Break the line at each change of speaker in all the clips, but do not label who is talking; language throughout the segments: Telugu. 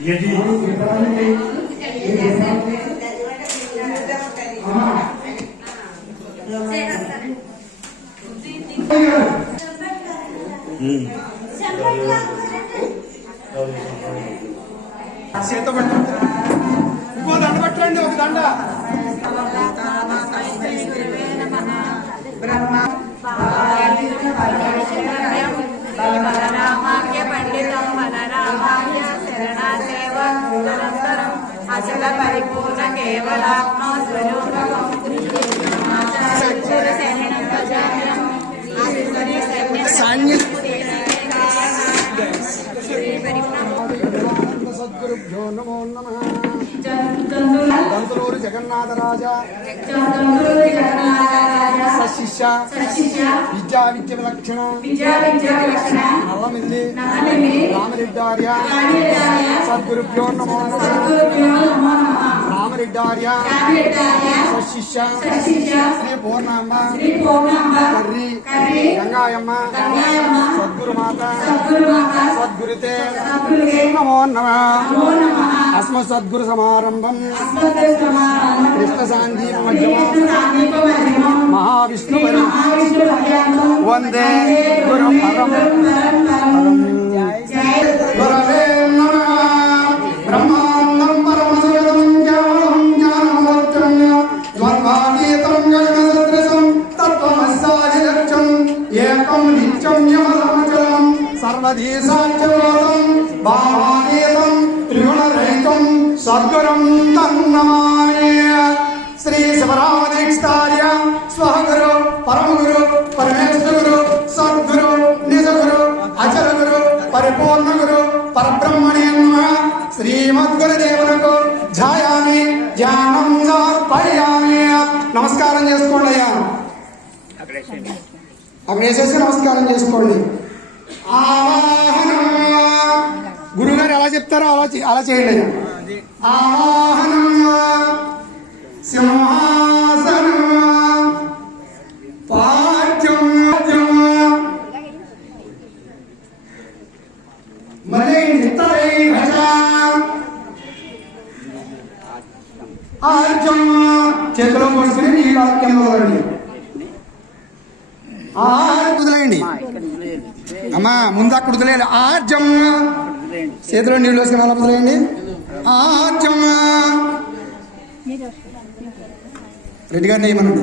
यदि
చేత పట్టండి ఇంకో దండ పట్టండి ఒక దండ
బ్రహ్మ అచల పరిపూర్ణ కేవలాత్మ స్వరూపం
సద్గురుభ్యో నమో నమ. జగన్నాథరాజ. సశిష్య విద్యా విద్య విలక్షణ నల్లమిల్లి
నల్లమి
రామరెడ్డార్య సద్గురుభ్యో నమో నమ.
సద్గురుభ్యో నమో నమః
రామరెడ్డార్య
రామిరెడ్డాయ
సశిష్య
సశిష్య
శ్రీ పూర్ణాంబ
శ్రీ పూర్ణాంబ
కర్రి
కర్రి
గంగాయమ్మ
గంగాయమ్మ
సద్గురుమాత
సద్గురుమాత
సద్గురుతే
సద్గురుదే
నమో నమ సాధ్యబోధం భావాతీతం త్రిగుణరహితం సద్గురం తన్నమామి శ్రీ శివరామదీక్షార్య స్వహగురు పరమగురు పరమేశ్వర గురు సద్గురు నిజగురు అచల గురు పరిపూర్ణ గురు పరబ్రహ్మణే నమః. శ్రీమద్గురుదేవులకు ఛాయామి ధ్యానం సమర్పయామి. నమస్కారం చేసుకోండి అయ్యా. అక్కడ వేసేసి నమస్కారం చేసుకోండి. గురుగారు ఎలా చెప్తారో అలా అలా చేయండి ఆవాహనం సింహాసనం పాఠ్యం మళ్ళీ నిత్తరై భజ? ఆర్జం చేతిలో పోసుకుని నీ వాక్యంలో రండి కుదిలేయండి అమ్మా ముందు అక్కడ కుదిలేయండి ఆర్జం చేతిలో నీళ్ళు వేసుకుని అలా కుదిలేయండి ఆర్జం రెడ్డి గారిని ఏమన్నాడు?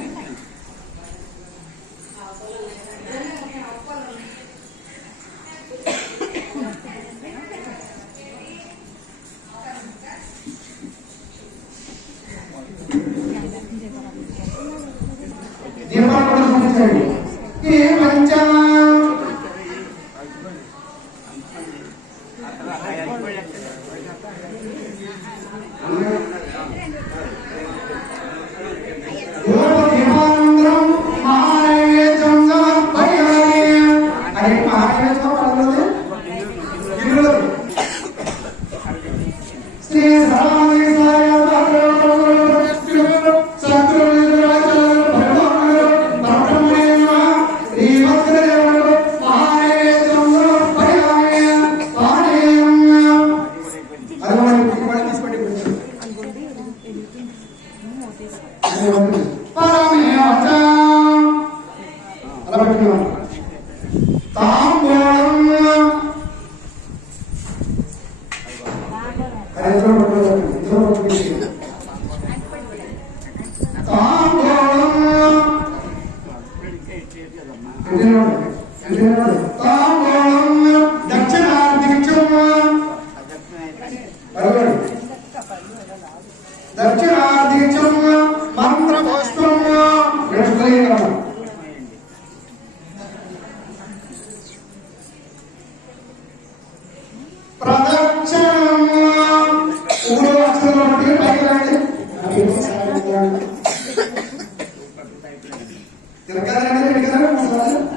Kira-kira ini kira-kira masalahnya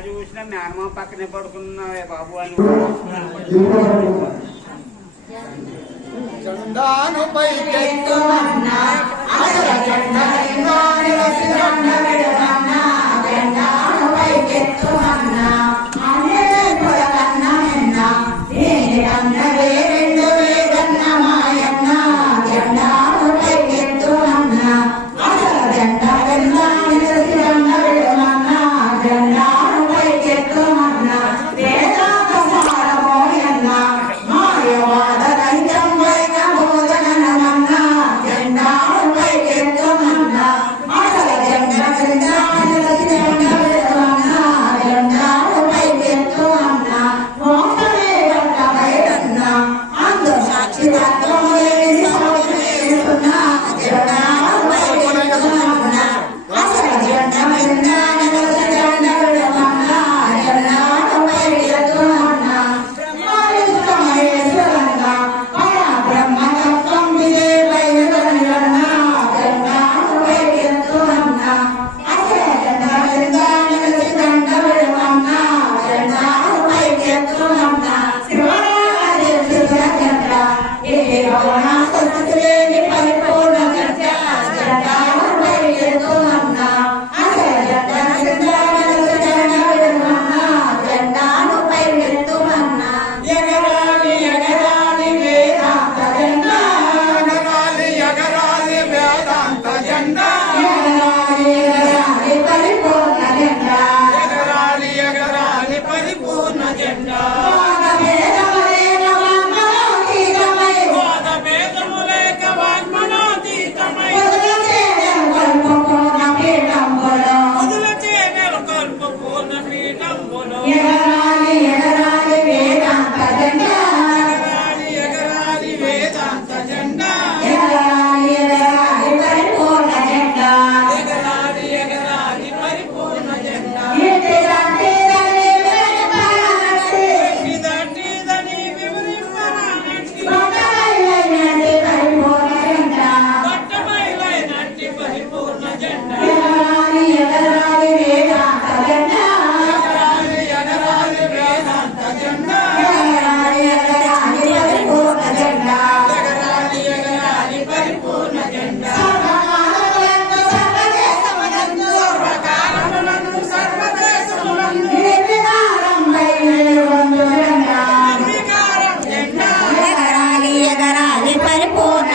చూసిన మేనమామ పక్కనే పడుకున్నావే బాబు అని
no. Yeah.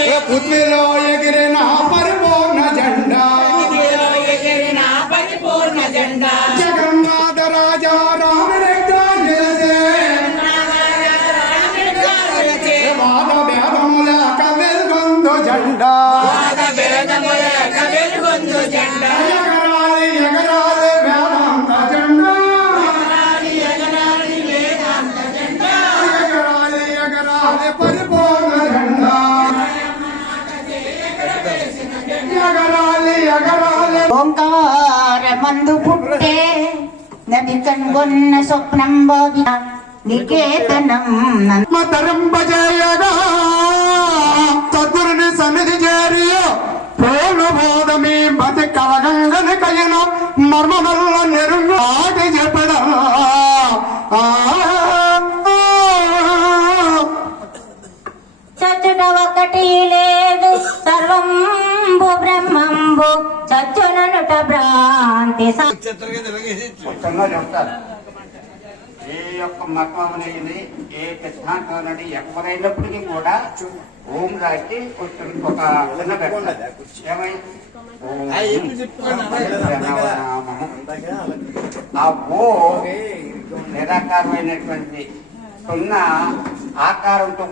పృథ్వీలో ఎగిరిన పరిపూర్ణ జెండా.
పరిపూర్ణ జెండా.
జగన్నాథ రాజా రామరెడ్డి జెండా.
జెండా.
కనుగొన్న స్వప్నం భోగి నికేతనం నంద
మతరింపజేయగా చతురుని సమిధి చేరియ పూర్ణ బోధమి బతి కలగంగని కయ్యన మర్మమల్ల నెరుంగు ఆటి చెప్పడ.
చచ్చుట ఒకటి లేదు సర్వంబు బ్రహ్మంబు చచ్చుననుట
చెప్తారు. ఏ యొక్క మతం అనేది ఏ సిద్ధాంతం అనేది ఎవరైనప్పటికీ కూడా ఓం రాసి కొంచెం ఒక చిన్న ఏమై. ఆ ఓ నిరాకారమైనటువంటి సున్నా ఆకారంతో